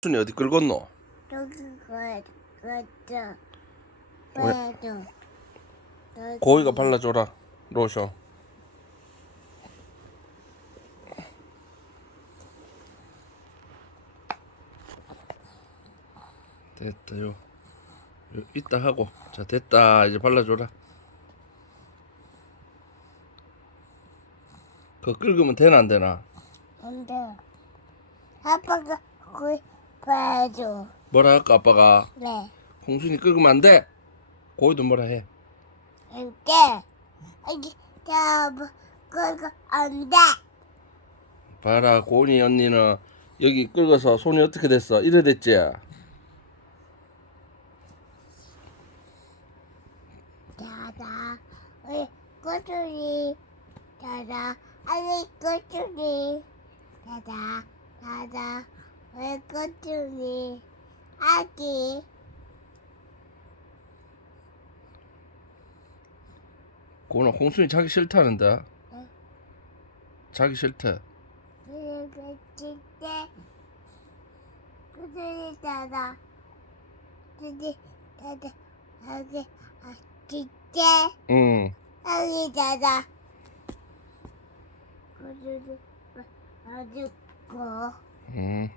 순이 어디 끌었노? 여기. 왜? 왜죠? 고이가 발라줘라 로션. 됐다 요, 요 이따 하고. 자 됐다. 이제 발라줘라. 그거 긁으면 되나 안 되나? 근데 아빠가 그 봐줘. 뭐라 할까 아빠가 네. 홍순이 긁으면 안 돼 고이도 뭐라 해 근데 여기 잡아 그거 안 돼. 봐라 고은이 언니는 여기 긁어서 손이 어떻게 됐어 이래 됐지 자자, 우리 꼬투리. 자자, 아니 꼬투리. 자자, 자자, 꼬투리. 아기. 고은아 홍순이 자기 싫다는데 응. 자기 싫대 그리고 진짜 꼬투리 자자. 꼬투리 자자, 여기 아 진짜. 응 여기 자자. 꼬투리 아주 고. 응.